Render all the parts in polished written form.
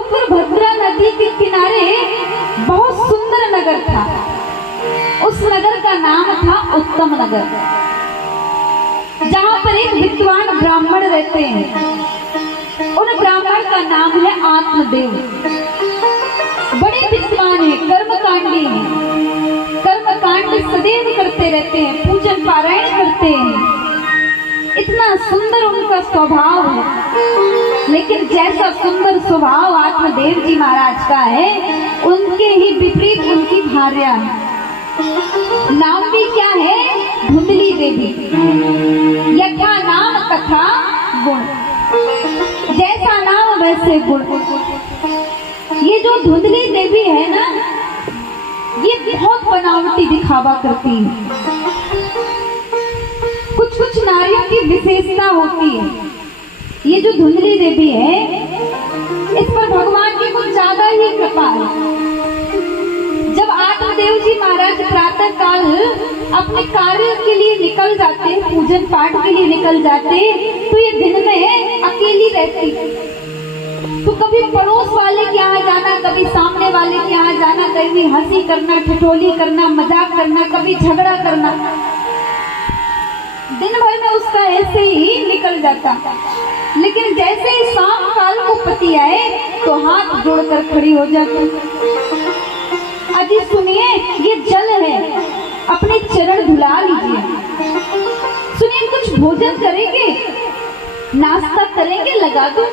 ऊपर भद्रा नदी के किनारे बहुत सुंदर नगर था। उस नगर का नाम था उत्तम नगर, जहाँ पर एक विद्वान ब्राह्मण रहते हैं। उन ब्राह्मण का नाम है आत्मदेव। बड़े विद्वान है, कर्मकांडी है, कर्मकांड सदैव करते रहते हैं, पूजन पारायण करते हैं। इतना सुंदर उनका स्वभाव है। लेकिन जैसा सुंदर स्वभाव आत्मदेव जी महाराज का है, उनके ही विपरीत उनकी भार्या है। नाम भी क्या है? धुंधली देवी। यथा नाम तथा गुण, जैसा नाम वैसे गुण। ये जो धुंधली देवी है ना, ये बहुत बनावटी दिखावा करती है। कुछ कुछ नारियों की विशेषता होती है। ये जो धुंधली देवी है, इस पर भगवान की कुछ ज्यादा ही कृपा है। जब आत्मदेव जी महाराज प्रातः काल अपने कार्य के लिए निकल जाते, पूजन पाठ के लिए निकल जाते, तो ये दिन में अकेली रहती। तो कभी पड़ोस वाले के यहाँ जाना, कभी सामने वाले के यहाँ जाना, कभी हंसी करना, ठिठोली करना, मजाक करना, कभी झगड़ा करना। दिन भर में उसका ऐसे ही निकल जाता। लेकिन जैसे ही शाम काल को पति आए तो हाथ जोड़कर खड़ी हो जाती। अजी सुनिए, ये जल है, अपने चरण धुला लीजिए। सुनिए, कुछ भोजन करेंगे, नाश्ता करेंगे, लगा दो।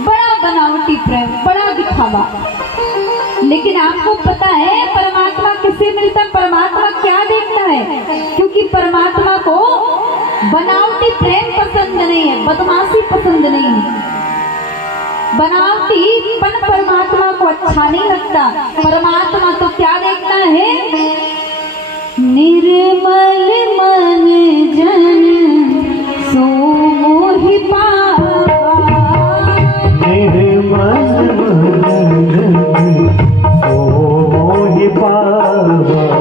बड़ा बनावटी प्रेम, बड़ा दिखावा। लेकिन आपको पता है परमात्मा किससे मिलता है? परमात्मा क्या देखता है? क्योंकि परमात्मा को बनावटी प्रेम पसंद नहीं है, बदमाशी पसंद नहीं है। बनावटी पन परमात्मा को अच्छा नहीं लगता। परमात्मा तो क्या देखता है? निर्मल मन जन सो मोहि पावा। निर्मल मन जन सो मोहि पावा।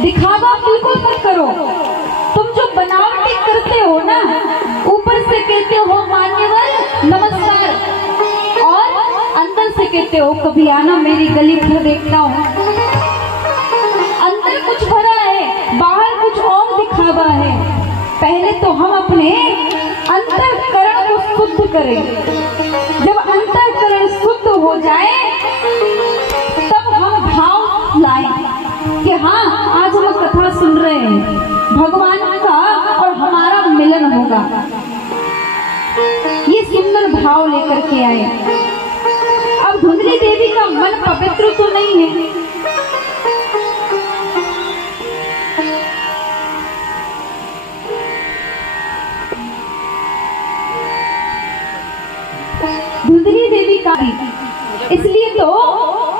दिखावा बिल्कुल मत करो। तुम जो बनावटी करते हो ना, ऊपर से कहते हो मान्यवर नमस्कार, और अंदर से कहते हो कभी आना मेरी गली फिर देखता हूँ। अंदर कुछ भरा है, बाहर कुछ और दिखावा है। पहले तो हम अपने अंतःकरण को शुद्ध करें। जब अंतःकरण शुद्ध हो जाए तब हम भाव लाएं कि हाँ, आज हम कथा सुन रहे हैं, भगवान का और हमारा मिलन होगा। ये सुंदर भाव लेकर के आए। अब धुंधली देवी का मन पवित्र तो नहीं है। धुंधली देवी का भी, इसलिए तो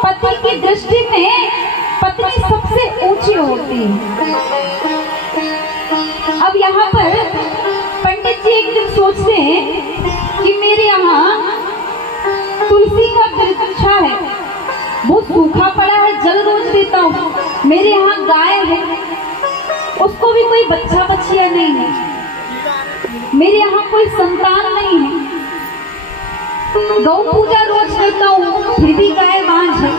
पति की दृष्टि में पत्नी सबसे ऊंची होती है। अब यहाँ पर पंडित जी एक दिन सोचते हैं कि मेरे यहाँ तुलसी का वृक्ष है, वो सूखा पड़ा है, जल रोज देता हूँ, मेरे यहाँ गाय है, उसको भी कोई बच्चा बच्चिया नहीं है। मेरे यहाँ कोई संतान नहीं है। गौ पूजा रोज करता हूँ, फिर भी गाय बांझ है।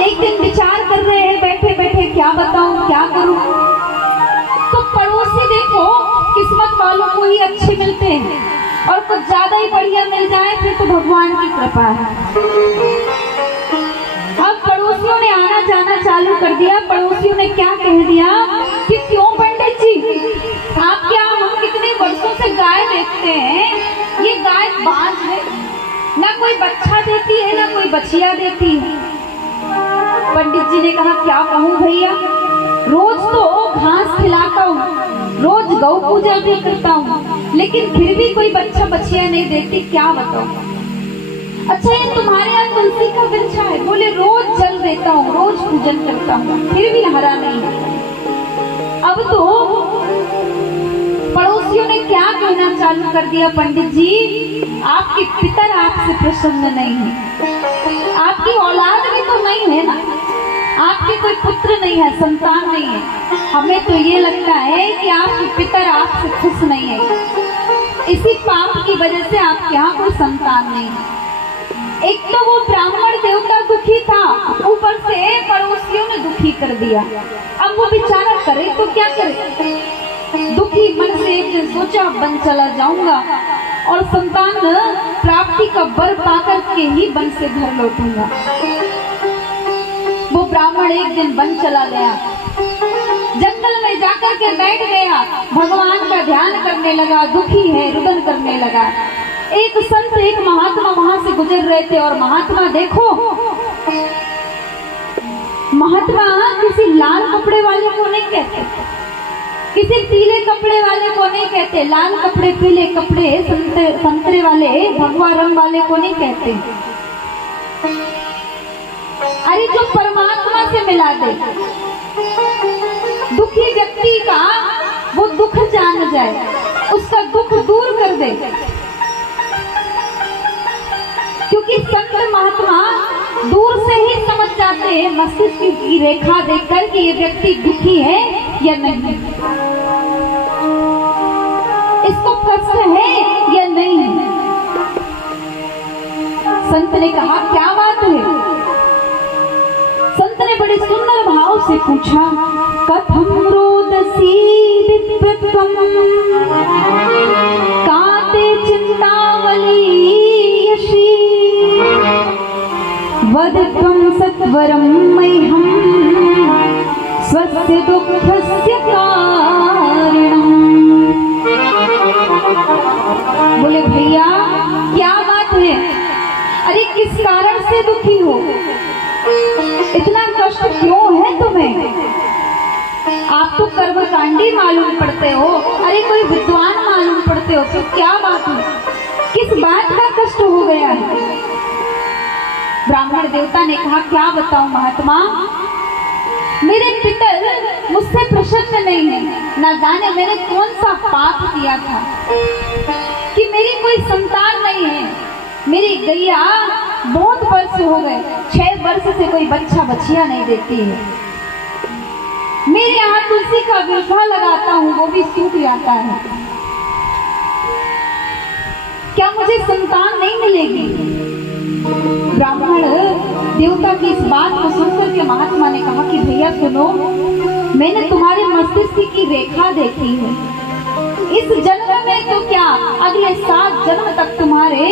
एक दिन विचार कर रहे हैं बैठे बैठे, क्या बताऊं क्या करूं। तो पड़ोसी देखो, किस्मत वालों को ही अच्छे मिलते हैं, और कुछ ज्यादा ही बढ़िया मिल जाए फिर तो भगवान की कृपा है। अब पड़ोसियों ने आना जाना चालू कर दिया। पड़ोसियों ने क्या कह दिया कि क्यों पंडित जी, आप क्या, हम कितने वर्षों से गाय देखते हैं, ये गाय बांझ है, ना कोई बच्चा देती है ना कोई बछिया देती है। पंडित जी ने कहा क्या कहूँ भैया, रोज तो घास खिलाता हूँ, रोज गौ पूजा भी करता हूँ, लेकिन फिर भी कोई बच्चा बछिया नहीं देती, क्या बताऊँ। अच्छा ये तुम्हारे यहाँ तुलसी का वृक्ष है? बोले रोज जल देता हूँ, रोज पूजन करता हूँ, फिर भी हरा नहीं है। अब तो पड़ोसियों ने क्या कहना चालू कर दिया, पंडित जी आपके पितर आपसे प्रसन्न नहीं है, आपकी औलाद भी तो नहीं है ना, आपके कोई पुत्र नहीं है, संतान नहीं है। हमें तो ये लगता है कि आपके पितर आपसे खुश नहीं है, इसी पाप की वजह से आपके यहाँ कोई संतान नहीं है। एक तो वो ब्राह्मण देवता दुखी था, ऊपर से पड़ोसियों ने दुखी कर दिया। अब वो बेचारा करे तो क्या करे। दुखी मन से एक दिन सोचा वन चला जाऊंगा और संतान प्राप्ति का वर पाकर के ही वन से घर लौटूंगा। वो ब्राह्मण एक दिन वन चला गया, जंगल में जाकर के बैठ गया, भगवान का ध्यान करने लगा, दुखी है, रुदन करने लगा। एक संत एक महात्मा वहां से गुजर रहे थे, और महात्मा देखो, महात्मा किसी लाल कपड़े वाले को नहीं कहते, किसी पीले कपड़े वाले को नहीं कहते, लाल कपड़े पीले कपड़े संतरे वाले भगवा रंग वाले को नहीं कहते। अरे जो परमात्मा से मिला दे, दुखी व्यक्ति का वो दुख जान जाए, उसका दुख दूर कर दे। क्योंकि संत महात्मा दूर से ही समझ जाते हैं, मस्तिष्क की रेखा देखकर कि ये व्यक्ति दुखी है या नहीं, इसको कष्ट है या नहीं। संत ने कहा क्या बात है। संत ने बड़े सुंदर भाव से पूछा, कथम रोदसी विप्रत्वम काते चिंतावली यशी वदत्वं सत्वरं मह्यं स्वस्य दुःखस्य कारणम्। बोले भैया क्या बात है, अरे किस कारण से दुखी हो, इतना कष्ट क्यों है तुम्हें। आप तो कर्मकांडी मालूम पड़ते हो, अरे कोई विद्वान मालूम पड़ते हो, तो क्या बात है, किस बात का कष्ट हो गया है। ब्राह्मण देवता ने कहा क्या बताऊं महात्मा, मेरे पितर मुझसे प्रसन्न नहीं है, ना जाने मैंने कौन सा पाप किया था कि मेरी कोई संतान नहीं है। मेरी गैया बहुत वर्ष हो गए, 6 वर्ष से कोई बच्चा बच्चिया नहीं देती है। मेरे यहाँ तुलसी का वृक्ष लगाता हूँ, वो भी सूख जाता है, क्या मुझे संतान नहीं मिलेगी। ब्राह्मण देवता की इस बात को सुनकर के महात्मा ने कहा कि भैया सुनो, मैंने तुम्हारे मस्तिष्क की रेखा देखी है, इस जन्म में तो क्या अगले 7 जन्म तक तुम्हारे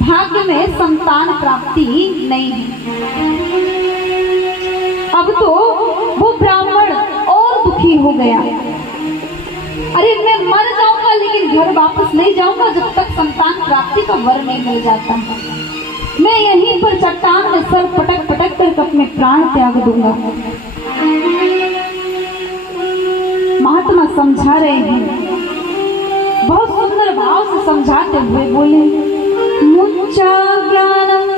भाग्य में संतान प्राप्ति नहीं है। अब तो वो ब्राह्मण और दुखी हो गया, अरे मैं मर जाऊंगा लेकिन घर वापस नहीं जाऊंगा जब तक संतान प्राप्ति का वर नहीं मिल जाता। मैं यहीं पर चट्टान में सर पटक पटक कर अपने प्राण त्याग दूंगा। महात्मा समझा रहे हैं, बहुत सुंदर भाव से समझाते हुए बोले, मुच्चा ज्ञानम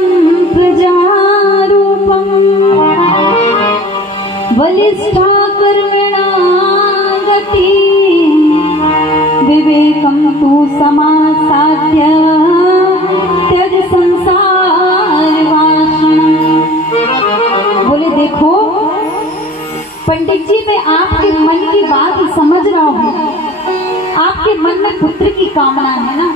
प्रजारूपम बलिष्ठा कर्मणा गति विवेकम तु समासाद्य त्यज संसार वासना। बोले देखो पंडित जी, मैं आपके मन की बात समझ रहा हूँ। आपके मन में पुत्र की कामना है ना,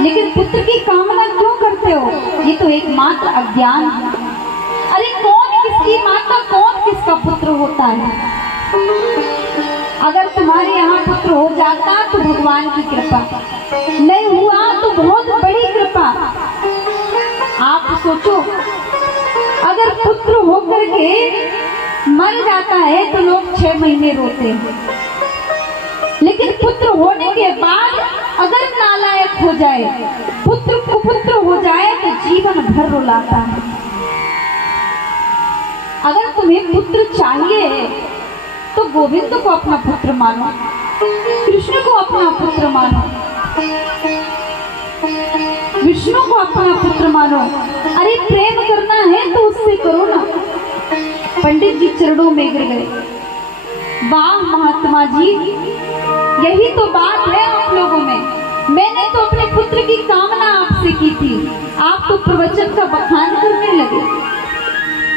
लेकिन पुत्र की कामना क्यों करते हो? ये तो एकमात्र अज्ञान है। अरे कौन किसकी माता, कौन किसका पुत्र होता है? अगर तुम्हारे यहाँ पुत्र हो जाता तो भगवान की कृपा, नहीं हुआ तो बहुत बड़ी कृपा। आप सोचो, अगर पुत्र होकर के मर जाता है तो लोग 6 महीने रोते हैं, लेकिन पुत्र होने के बाद अगर नालायक हो जाए, पुत्र कुपुत्र हो जाए तो जीवन भर रुलाता है। अगर तुम्हें पुत्र चाहिए तो गोविंद को अपना पुत्र मानो, कृष्ण को अपना पुत्र मानो, विष्णु को अपना पुत्र मानो। अरे प्रेम करना है तो उससे करो ना। पंडित जी चरणों में गिर गए। वाह महात्मा जी, यही तो बात है आप लोगों में। मैंने तो अपने पुत्र की कामना आपसे की थी, आप तो प्रवचन का बखान करने लगे,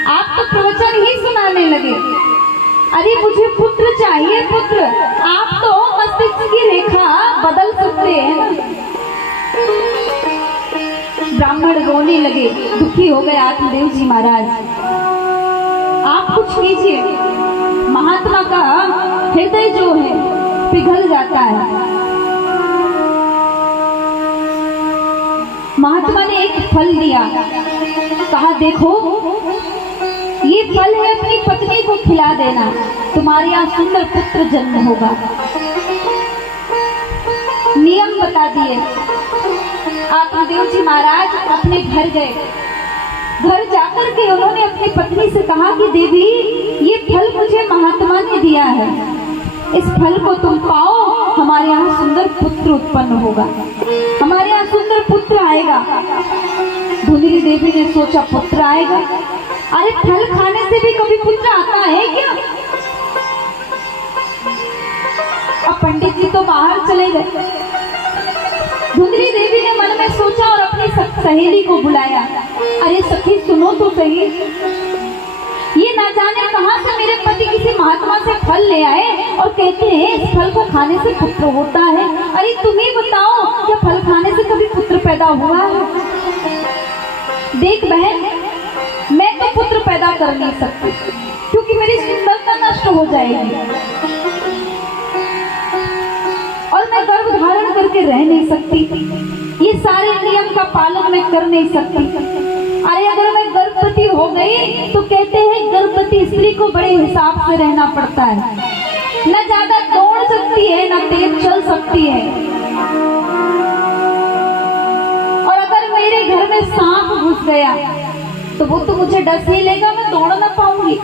आप तो प्रवचन ही सुनाने लगे। अरे मुझे पुत्र चाहिए, पुत्र। आप तो मस्तिष्क की रेखा बदल सकते हैं। ब्राह्मण रोने लगे, दुखी हो गए आत्मदेव जी महाराज। आप कुछ कीजिए। महात्मा का हृदय जो है पिघल जाता है। महात्मा ने एक फल दिया, कहा देखो ये फल है, अपनी पत्नी को खिला देना, तुम्हारे यहाँ सुंदर पुत्र जन्म होगा। नियम बता दिए। आत्मदेव जी महाराज अपने घर गए। घर जाकर के उन्होंने अपनी पत्नी से कहा कि देवी, ये फल मुझे महात्मा ने दिया है, इस फल को तुम पाओ, हमारे यहाँ सुंदर पुत्र उत्पन्न होगा, हमारे यहाँ सुंदर पुत्र आएगा। धुंधली देवी ने सोचा पुत्र आएगा। अरे फल खाने से भी कभी पुत्र आता है क्या? अब पंडित जी तो बाहर चले गए। धुंधली देवी ने मन में सोचा और अपनी सहेली को बुलाया। अरे सखी सुनो तो सही, ये ना जाने कहां से मेरे पति किसी महात्मा से फल ले आए और कहते हैं इस फल को खाने से पुत्र होता है। अरे तुम ही बताओ, क्या फल खाने से कभी पुत्र पैदा हुआ है? देख बहन, मैं तो पुत्र पैदा कर नहीं सकती क्योंकि मेरी सुंदरता नष्ट हो जाएगी और मैं गर्भ धारण करके रह नहीं सकती। ये सारे नियम का पालन मैं कर नहीं सकती। अरे अगर मैं गर्भवती हो गई तो कहते हैं गर्भवती स्त्री को बड़े हिसाब से रहना पड़ता है, न ज्यादा दौड़ सकती है न तेज चल सकती है। और अगर मेरे घर में सांप घुस गया तो वो तो मुझे डस ही लेगा, मैं दौड़ ना पाऊंगी।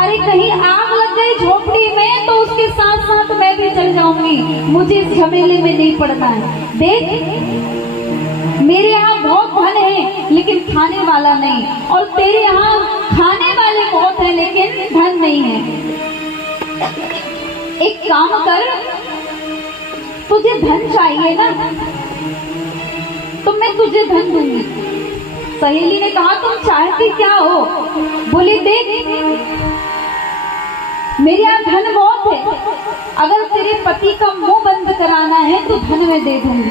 अरे कहीं आग लग गई झोपड़ी में तो उसके साथ साथ मैं भी चल जाऊंगी, मुझे इस झमेले में नहीं पड़ना है। देख मेरे यहाँ बहुत धन है लेकिन खाने वाला नहीं, और तेरे यहाँ खाने वाले बहुत है लेकिन धन नहीं है। एक काम कर, तुझे धन चाहिए ना तो मैं तुझे धन दूंगी। सहेली ने कहा तुम चाहती क्या हो? बोली देख मेरे यहाँ धन बहुत है, अगर तेरे पति का मुंह बंद कराना है तो धन में दे दूंगी,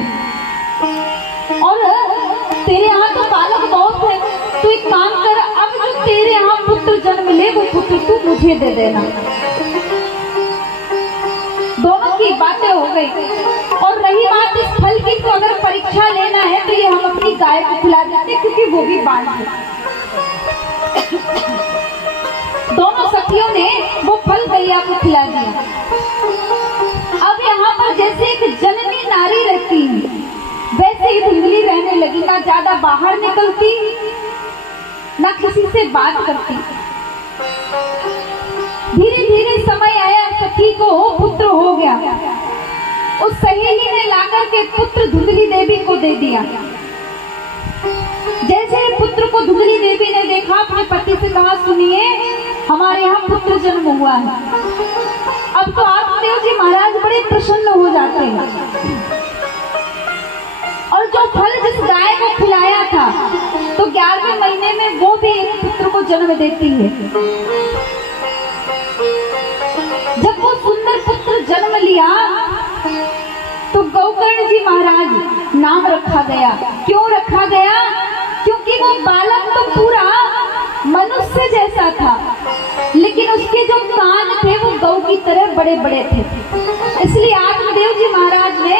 और तेरे यहाँ तो बालक बहुत है, तो एक काम कर, अब जो तेरे यहाँ पुत्र जन्म ले वो पुत्र तू मुझे दे देना। दोनों की बातें हो गई। और रही बात इस फल की, तो अगर परीक्षा लेना है तो ये हम अपनी गाय को खिला देते क्योंकि वो भी बांझ है। दोनों सखियों ने वो फल गैया को खिला दिया। अब यहाँ पर जैसे एक जननी नारी रहती है वैसे ही धुंधली रहने लगी, ना ज्यादा बाहर निकलती ना किसी से बात करती। धीरे धीरे समय आया, सखी को पुत्र हो गया। उस सहेली ने लाकर के पुत्र धुंधली देवी को दे दिया। जैसे ही पुत्र को धुंधली देवी ने देखा, अपने पति से कहा सुनिए हमारे यहाँ पुत्र जन्म हुआ है। अब तो आत्मदेव जी महाराज बड़े प्रसन्न हो जाते हैं, और जो फल जिस गाय को खिलाया था तो 11वें महीने में वो भी एक पुत्र को जन्म देती है। जन्म लिया तो गोकर्ण जी महाराज नाम रखा गया। क्यों रखा गया? क्योंकि वो बालक तो पूरा मनुष्य जैसा था, लेकिन उसके जो कान थे वो गौ की तरह बड़े बड़े थे। इसलिए आत्मदेव जी महाराज ने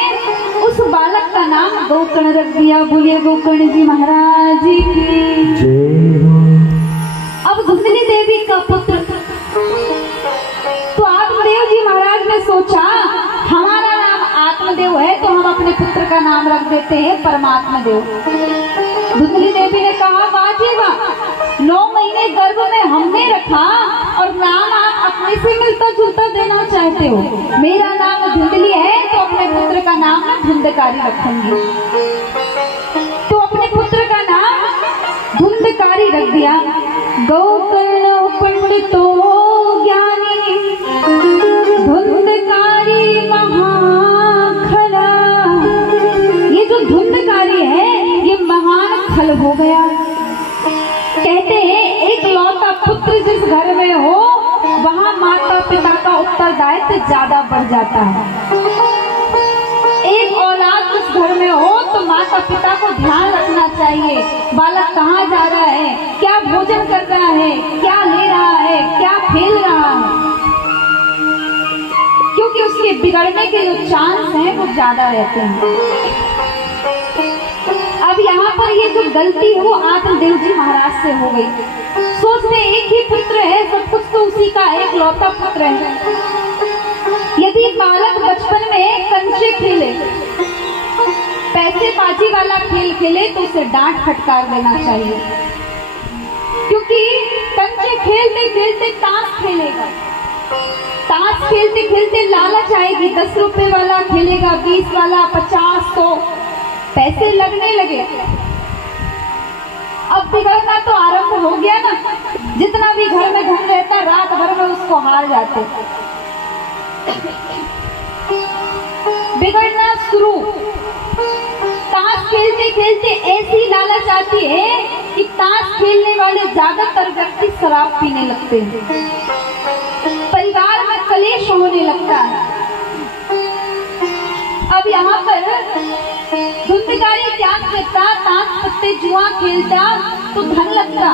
उस बालक का नाम गोकर्ण रख दिया। बोलिए गोकर्ण जी महाराज की जय हो। अब धुंधली देवी का पुत्र, तो आत्मदेव जी महाराज ने सोचा हमारा नाम आत्मदेव है तो हम अपने पुत्र का नाम रख देते हैं परमात्मा देव। धुंधली देवी ने कहा वाह जी वाह, 9 महीने गर्भ में हमने रखा और नाम आप अपने से मिलता जुलता देना चाहते हो। मेरा नाम धुंधली है तो अपने पुत्र का नाम मैं धुंधकारी रखूंगी। तो अपने पुत्र का नाम धुंधकारी रख दिया। गोकर्ण पंडितो ज्ञानी धुंधकारी महाखला। ये जो धुंधकारी है ये महान खल हो गया। कहते हैं एक लौता पुत्र जिस घर में हो वहां माता पिता का उत्तरदायित्व ज्यादा बढ़ जाता है। एक औलाद जिस घर में हो तो माता पिता को ध्यान रखना चाहिए, बालक कहाँ जा रहा है, क्या भोजन कर रहा है, क्या ले रहा है, क्या खेल रहा है, क्योंकि उसके बिगड़ने के जो चांस हैं वो ज्यादा रहते हैं। अब यहाँ पर ये जो गलती हो आत्मदेव जी महाराज से हो गई। सोचते एक ही पुत्र है, सब कुछ तो उसी का एक लौता पुत्र है। यदि बालक बचपन में कंचे खेले, पैसे बाजी वाला खेल खेले तो उसे डांट फटकार देना चाहिए, क्योंकि कंचे खेलते खेलते ताश खेलेगा, ताश खेलते खेलते लालच आएगी, 10 रुपए वाला खेलेगा, 20 वाला, 50, 100 पैसे लगने लगे। अब बिगड़ना तो आरंभ हो गया ना। जितना भी घर में धन रहता रात भर में उसको हार जाते, बिगड़ना शुरू। ताश खेलते खेलते ऐसी लालच आती है कि ताश खेलने वाले ज्यादातर व्यक्ति शराब पीने लगते हैं, परिवार में कलेश होने लगता है। अब यहाँ पर धुंधकारी क्या करता, ताश पत्ते जुआ खेलता तो धन लगता,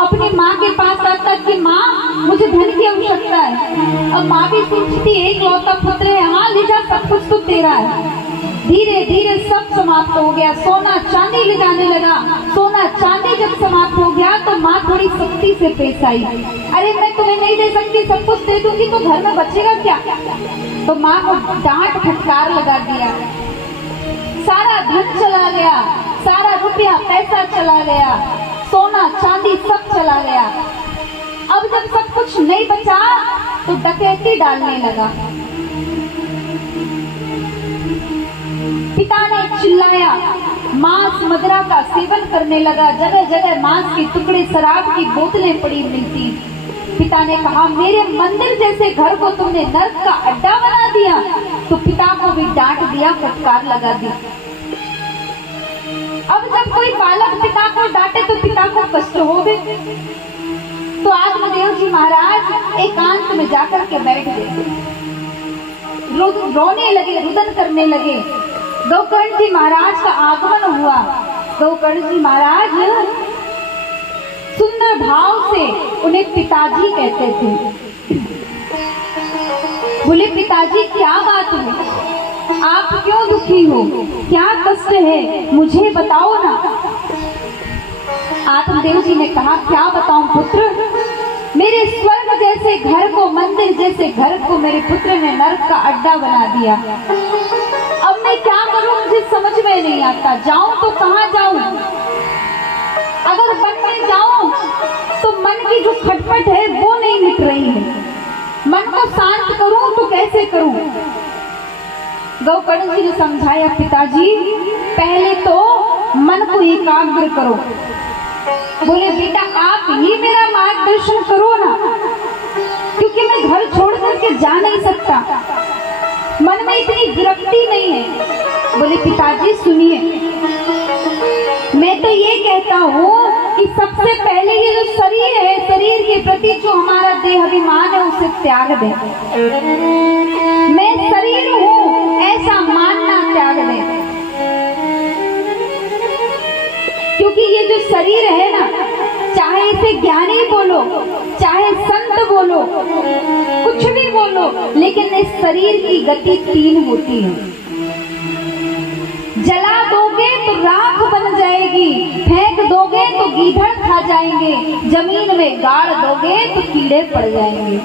अपनी माँ के पास आता कि माँ मुझे धन की आवश्यकता है। अब माँ भी सोचती एक लौता पुत्र है, हाँ ले जा, सब कुछ तो तेरा है। धीरे धीरे सब समाप्त हो गया, सोना चांदी ले जाने लगा। सोना चांदी जब समाप्त हो गया तो माँ थोड़ी सख्ती से पेश आई, अरे मैं तुम्हें नहीं दे सकती, सब कुछ दे दूंगी तो घर में बचेगा क्या। तो माँ को डांट फटकार लगा दिया, सारा धन चला गया, सारा रुपया पैसा चला गया, सोना चांदी सब चला गया। अब जब सब कुछ नहीं बचा तो डकैती डालने लगा। पिता ने चिल्लाया, मांस मदिरा का सेवन करने लगा, जगह जगह मांस के टुकड़े, शराब की बोतलें पड़ी मिलती। पिता ने कहा मेरे मंदिर जैसे घर को तुमने नर्क का अड्डा बना दिया। तो पिता को भी डांट दिया, फटकार लगा दी। अब जब कोई बालक पिता को डांटे तो पिता को कष्ट हो गए, तो आत्मदेव जी महाराज एकांत में जाकर के बैठ गए, रोने लगे, रुदन करने लगे। गोकर्ण जी महाराज का आगमन हुआ। गोकर्ण जी महाराज सुंदर भाव से उन्हें पिताजी कहते थे। बोले पिताजी क्या बात है, आप क्यों दुखी हो, क्या कष्ट है, मुझे बताओ ना। आत्मदेव जी ने कहा क्या बताऊं पुत्र, मेरे स्वर्ग जैसे घर को, मंदिर जैसे घर को मेरे पुत्र ने नरक का अड्डा बना दिया। अब मैं क्या करूं, मुझे समझ में नहीं आता, जाऊं तो कहां जाऊं। अगर वन में जाऊं तो मन की जो खटपट है वो नहीं मिट रही है, मन को शांत करूं तो कैसे करूं। गोकर्ण जी ने समझाया पिताजी पहले तो मन को एकाग्र करो। बोले बेटा आप ही मेरा मार्गदर्शन करो ना, क्योंकि मैं घर छोड़ करके जा नहीं सकता, मन में इतनी विरक्ति नहीं है। बोले पिताजी सुनिए, मैं तो ये कहता हूँ कि सबसे पहले ये जो शरीर है, शरीर के प्रति जो हमारा देहाभिमान है उसे त्याग दें। मैं शरीर हूं ऐसा मानना त्याग दें। क्योंकि ये जो शरीर है ना, चाहे इसे ज्ञानी बोलो, चाहे संत बोलो, कुछ भी बोलो, लेकिन इस शरीर की गति 3 होती है। जला दोगे तो राख बन जाएगी, फेंक दोगे तो गीदड़ खा जाएंगे, जमीन में गाड़ दोगे तो कीड़े पड़ जाएंगे।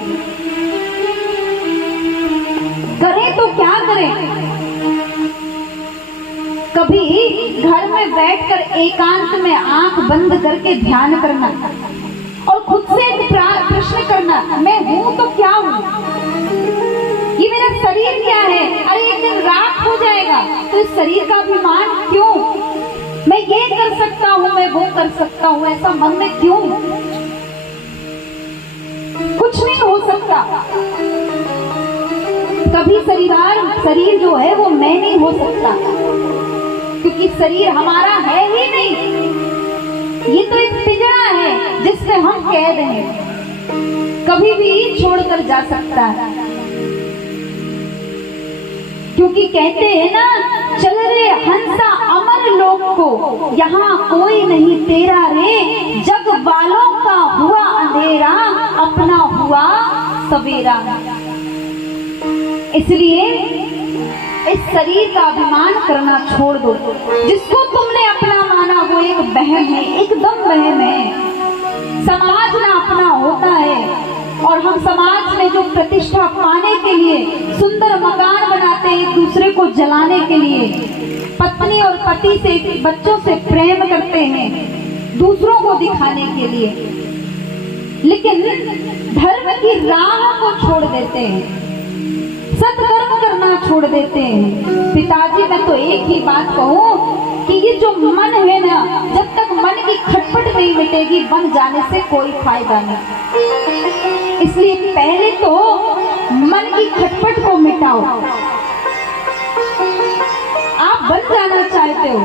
करें तो क्या करें? कभी घर में बैठकर एकांत में आंख बंद करके ध्यान करना और खुद से एक प्रश्न करना, मैं हूं तो क्या हूं? ये मेरा शरीर क्या है? अरे एक दिन राख हो जाएगा, तो इस शरीर का अभिमान क्यों? मैं ये कर सकता हूं, मैं वो कर सकता हूं, ऐसा मन में क्यों? कुछ नहीं हो सकता। कभी शरीर जो है वो मैं नहीं हो सकता, क्योंकि शरीर हमारा है ही नहीं। ये तो एक पिंजरा है जिसमें हम कैद हैं, कभी भी छोड़कर जा सकता है। क्योंकि कहते हैं ना, चल रे हंसा अमर लोक को, यहाँ कोई नहीं तेरा रे, जग वालों का हुआ अंधेरा, अपना हुआ सवेरा। इसलिए इस शरीर का अभिमान करना छोड़ दो। जिसको तुमने अपना माना वो एक बहम है, एकदम बहम है। समाज ना अपना होता है, और हम समाज में जो प्रतिष्ठा पाने के लिए सुंदर मकान बनाते हैं, एक दूसरे को जलाने के लिए, पत्नी और पति से, बच्चों से प्रेम करते हैं दूसरों को दिखाने के लिए, लेकिन धर्म की राह को छोड़ देते हैं, सत्कर्म करना छोड़ देते हैं। पिताजी, मैं तो एक ही बात कहूँ कि ये जो मन है ना, जब तक मन की खटपट नहीं मिटेगी, बन जाने से कोई फायदा नहीं। इसलिए पहले तो मन की खटपट को मिटाओ। आप बन जाना चाहते हो,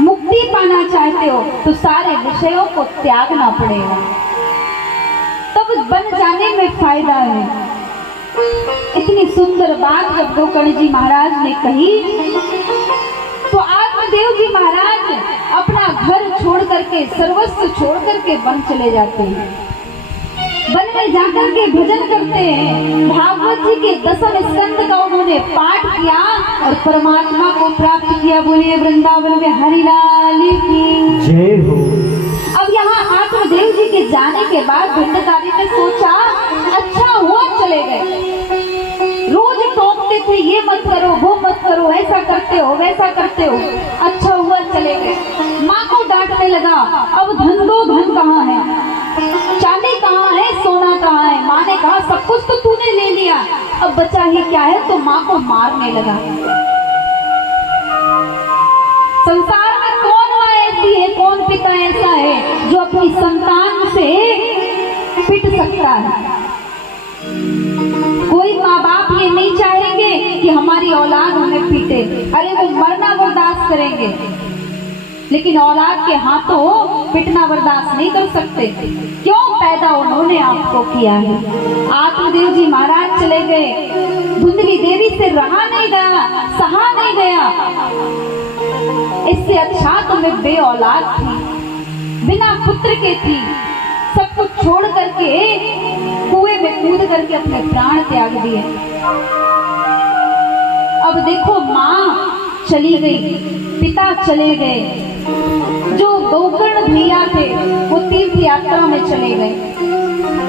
मुक्ति पाना चाहते हो, तो सारे विषयों को त्यागना पड़ेगा, तब बन जाने में फायदा है। इतनी सुंदर बात जब गोकर्ण जी महाराज ने कही, तो आत्मदेव जी महाराज अपना घर छोड़ करके, सर्वस्व छोड़ करके वन चले जाते हैं। वन में जाकर के भजन करते हैं। भागवत जी के 10वें स्कंद का उन्होंने पाठ किया और परमात्मा को प्राप्त किया। बोलिए वृंदावन में हरिलाल की जय हो। अब यहाँ आत्मदेव जी के जाने के बाद भंडारी ने सोचा, अच्छा हुआ चले गए। रोज टोकते थे, ये मत करो, वो मत करो, ऐसा करते हो, वैसा करते हो, अच्छा हुआ चले गए। माँ को डांटने लगा, अब धन दो, धन कहाँ है, चांदी कहाँ है, सोना कहाँ है। माँ ने कहा, सब कुछ तो तूने ले लिया, अब बचा ही क्या है, तो माँ को मारने लगा। संसार में कौन माँ ऐसी है, कौन पिता ऐसा है जो अपनी संतान से पिट सकता है? कोई माँ बाप ये नहीं चाहेंगे कि हमारी औलाद हमें पीटे, अरे वो मरना बर्दाश्त करेंगे, लेकिन औलाद के हाथों पिटना बर्दाश्त नहीं कर सकते। क्यों? पैदा उन्होंने आपको किया है। आत्मदेव जी महाराज चले गए, धुंधली देवी से रहा नहीं गया, सहा नहीं गया। इससे अच्छा तो मैं बे औलाद थी, बिना पुत्र के थी, सब कुछ छोड़ करके कुएं में कूद करके अपने प्राण त्याग दिए। अब देखो, माँ चली गई, पिता चले गए, जो गोकर्ण भैया थे वो तीर्थ यात्रा में चले गए।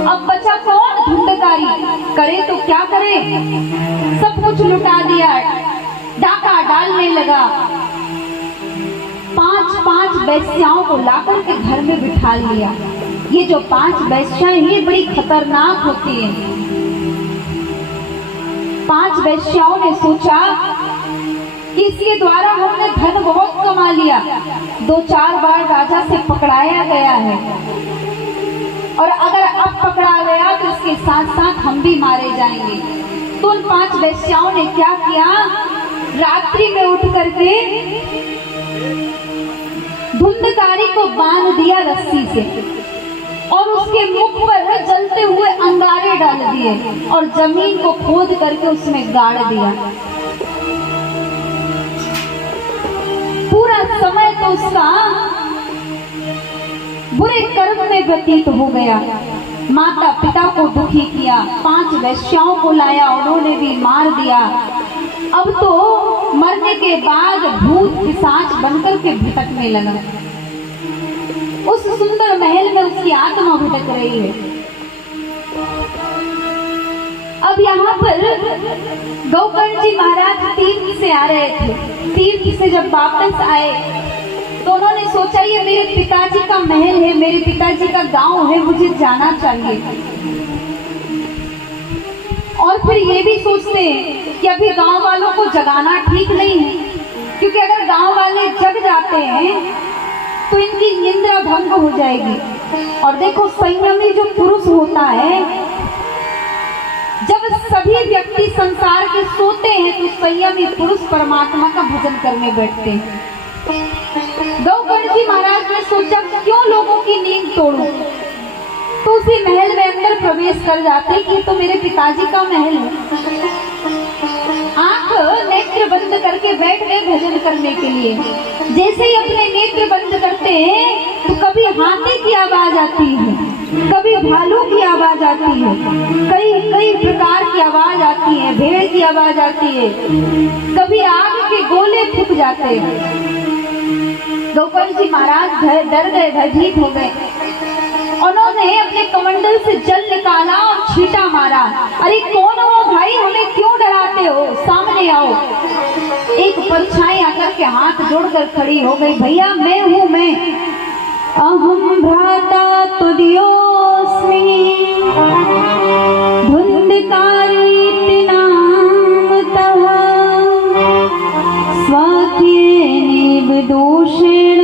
अब बचा कौन? धुंधकारी। करे तो क्या करे, सब कुछ लुटा दिया, डाका डालने लगा। 5 वेश्याओं को लाकर के घर में बिठा लिया। ये जो 5 वेश्याएं ये बड़ी खतरनाक होती हैं। 5 वेश्याओं ने सोचा कि इसके द्वारा हमने धन बहुत कमा लिया, 2-4 बार राजा से पकड़ाया गया है, और अगर अब पकड़ा गया तो इसके साथ साथ हम भी मारे जाएंगे। तो उन 5 वेश्याओं ने क्या किया, रात्रि में उठ करके धुंध धुंधकारी को बांध दिया रस्सी से और उसके मुख पर जलते हुए अंगारे डाल दिए और जमीन को खोद करके उसमें गाड़ दिया। पूरा समय तो उसका बुरे कर्म में व्यतीत हो गया। माता पिता को दुखी किया, 5 वेश्याओं को लाया, उन्होंने भी मार दिया। अब तो मरने के बाद भूत पिशाच बनकर के भटकने लगा। उस सुंदर महल में उसकी आत्मा भटक रही है। अब यहाँ पर गौकर्ण जी महाराज तीर्थ से आ रहे थे। तीर्थ से जब वापस आए तो उन्होंने सोचा ये मेरे पिताजी का महल है, मेरे पिताजी का गांव है, मुझे जाना चाहिए। और फिर ये भी सोचते हैं कि अभी गांव वालों को जगाना ठीक नहीं है, क्योंकि अगर गांव वाले जग जाते हैं तो इनकी निद्रा भंग हो जाएगी। और देखो संयमी जो पुरुष होता है, जब सभी व्यक्ति संसार के सोते हैं तो संयमी पुरुष परमात्मा का भजन करने बैठते हैं। गौकर्ण जी महाराज ने सोचा क्यों लोगों की नींद तोड़ूं, तो उसी महल में अंदर प्रवेश कर जाते कि तो मेरे पिताजी का महल है। आंख नेत्र बंद करके बैठ गए भजन करने के लिए। जैसे ही अपने नेत्र बंद करते हैं तो कभी हाथी की आवाज आती है, कभी भालू की आवाज आती है, कई प्रकार की आवाज आती है, भेड़ की आवाज आती है, कभी आग के गोले फूट जाते हैं। गौकर्ण जी महाराज डर गए, भयभीत हो गए। उन्होंने अपने कमंडल से जल निकाला और छींटा मारा। अरे कौन हो भाई, हमें क्यों डराते हो, सामने आओ। एक परछाई आकर के हाथ जोड़कर खड़ी हो गई। भैया मैं हूँ, मैं अहम भ्राता तुद्योस्मि धुंधकारीति नामतः स्वात्येनेव दोषेण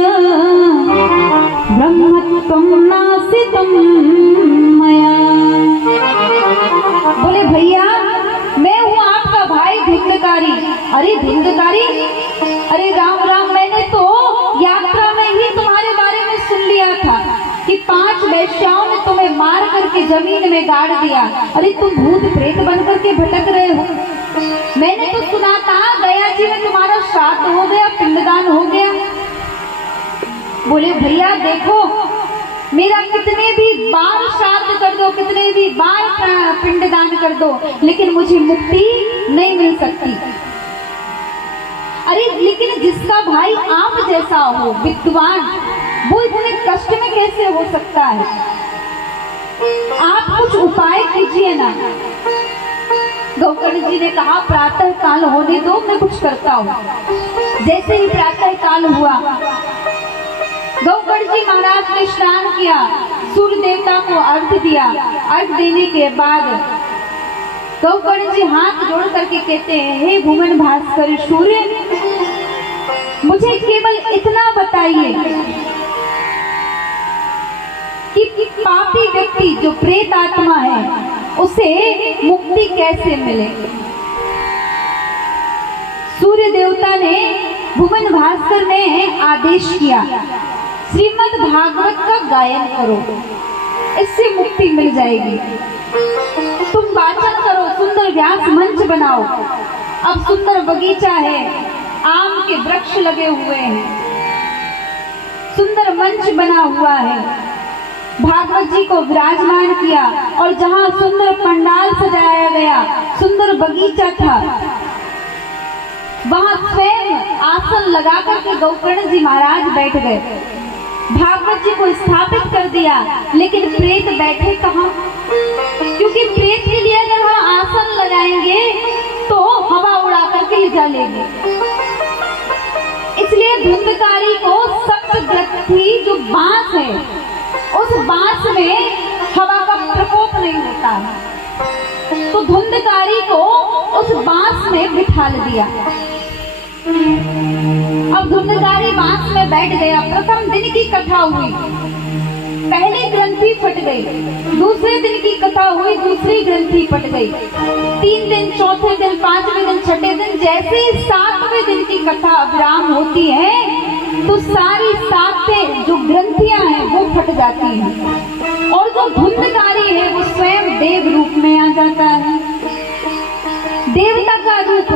ब्रह्मत्वं नासितं मया। बोले भैया मैं हूँ आपका भाई धुंधकारी। अरे धुंधकारी, अरे राम राम, मैंने तो यात्रा में ही तुम्हारे बारे में सुन लिया था कि 5 वेश्याओं ने तुम्हें मार करके जमीन में गाड़ दिया। अरे तुम भूत प्रेत बन करके भटक रहे हो। मैंने तो सुना था गया जी में तुम्हारा श्राद्ध हो गया, पिंडदान हो गया। बोले भैया देखो, मेरा कितने भी बार श्राद्ध कर दो, कितने भी बार पिंडदान कर दो, लेकिन मुझे मुक्ति नहीं मिल सकती। अरे लेकिन जिसका भाई आप जैसा हो विद्वान, वो इतने कष्ट में कैसे हो सकता है? आप कुछ उपाय कीजिए ना। गौकर्ण जी ने कहा प्रातः काल होने दो, मैं कुछ करता हूँ। जैसे ही प्रातः काल हुआ, गौकर्ण जी महाराज ने स्नान किया, सूर्य देवता को अर्घ्य दिया। अर्घ्य देने के बाद गौकर्ण जी हाथ जोड़ करके कहते हैं, हे भुवन भास्कर सूर्य, मुझे केवल इतना बताइए कि पापी व्यक्ति जो प्रेत आत्मा है उसे मुक्ति कैसे मिले। सूर्य देवता ने, भुवन भास्कर ने आदेश किया, श्रीमद् भागवत का गायन करो, इससे मुक्ति मिल जाएगी। तुम वाचन करो, सुंदर व्यास मंच बनाओ। अब सुंदर बगीचा है, आम के वृक्ष लगे हुए हैं, सुंदर मंच बना हुआ है। भागवत जी को विराजमान किया और जहाँ सुंदर पंडाल सजाया गया, सुंदर बगीचा था, वहाँ स्वयं आसन लगा करके गौकर्ण जी महाराज बैठ गए। भागवत जी को स्थापित कर दिया, लेकिन प्रेत बैठे कहाँ? क्योंकि प्रेत के लिए अगर हम आसन लगाएंगे तो हवा उड़ा करके ले जा लेंगे। इसलिए धुंधकारी को सप्तग्रंथी जो बांस है, उस बांस में हवा का प्रकोप नहीं होता है, तो धुंधकारी को उस बांस में बिठा दिया। अब धुंधकारी बांस में बैठ गया। प्रथम दिन की कथा हुई, पहली ग्रंथि फट गई। दूसरे दिन की कथा हुई, दूसरी ग्रंथि फट गई। 3 दिन, चौथे दिन, 5वें दिन, छठे दिन, जैसे ही 7वें दिन की कथा विराम होती है, तो सारी सातें जो ग्रंथियां हैं वो फट जाती हैं और जो धुंधकारी है वो स्वयं देव रूप में आ जाता है। देवता का रूप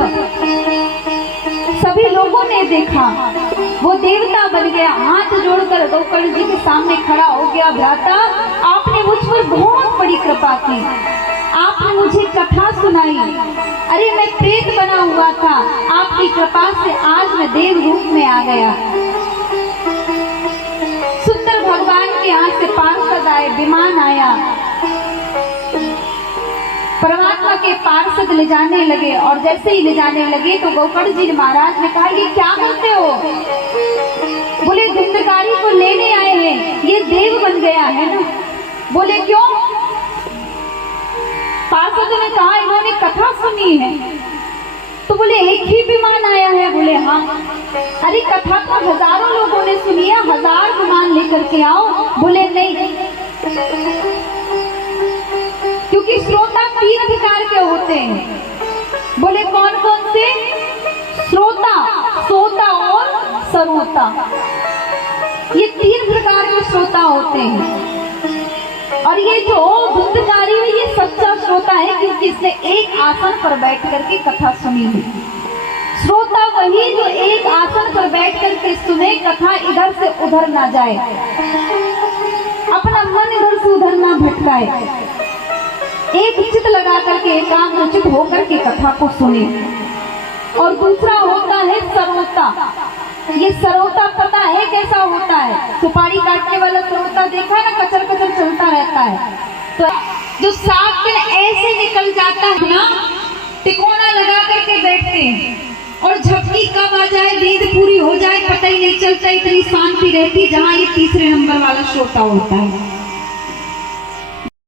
सभी लोगों ने देखा, वो देवता बन गया, हाथ जोड़कर गोकर्ण जी के सामने खड़ा हो गया, भ्राता आपने मुझ पर बहुत बड़ी कृपा की, आपने मुझे कथा सुनाई, अरे मैं प्रेत बना हुआ था, आपकी कृपा से आज मैं देव रूप में आ गया। सुंदर भगवान के यहाँ से पार्षद आए, विमान आया, परमात्मा के पार्षद ले जाने लगे और जैसे ही ले जाने लगे तो गोकर्ण जी महाराज ने कहा ये क्या करते हो? बोले धुंधकारी को लेने आए हैं, ये देव बन गया है ना। बोले क्यों? पार्षदों ने कहा इन्होंने कथा सुनी है। तो बोले एक ही विमान आया है? बोले हाँ। अरे कथा तो हजारों लोगों ने सुनी है, 1000 विमान लेकर के आओ। बोले नहीं, क्योंकि श्रोता 3 प्रकार के होते हैं। बोले कौन कौन से? श्रोता, सोता और सरोता, ये 3 प्रकार के श्रोता होते हैं। और ये जो धुंधकारी है ये सच्चा श्रोता है, क्योंकि इसने एक आसन पर बैठ करके कथा सुनी है। श्रोता वही जो एक आसन पर बैठ करके सुने, कथा इधर से उधर ना जाए, अपना मन इधर से उधर ना भटकाए, एक चित लगा करके एकाग्रचित होकर के कथा को सुने। और दूसरा होता है सरोता। ये सरोता पता है कैसा होता है? सुपारी काटने वाला सरोता देखा है ना, कचर कचर चलता रहता है। तो जो 7 दिन ऐसे निकल जाता है ना, तिकोना लगा करके बैठते हैं और झपकी कब आ जाए, नींद पूरी हो जाए पता ही नहीं चलता, इतनी शांति रहती, जहाँ ये तीसरे नंबर वाला श्रोता होता है।